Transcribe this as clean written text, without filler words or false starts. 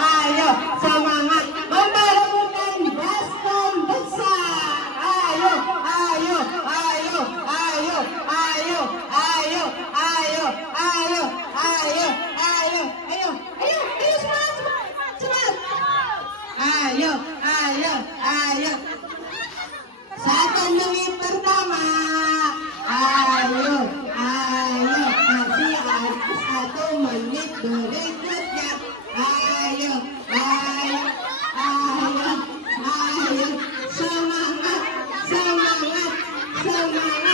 ayo, semangat memperebutkan baskom besar. Ayo, ayo, ayo, ayo, ayo, ayo, ayo, ayo, ayo, ayo, ayo, ayo, ayo, semangat, semangat. Ayo, ayo, ayo. 1 menit pertama. Ayo, ayo, masih ada 1 menit berikutnya. Ayo, ayo, ayo, ayo, semangat, semangat, semangat.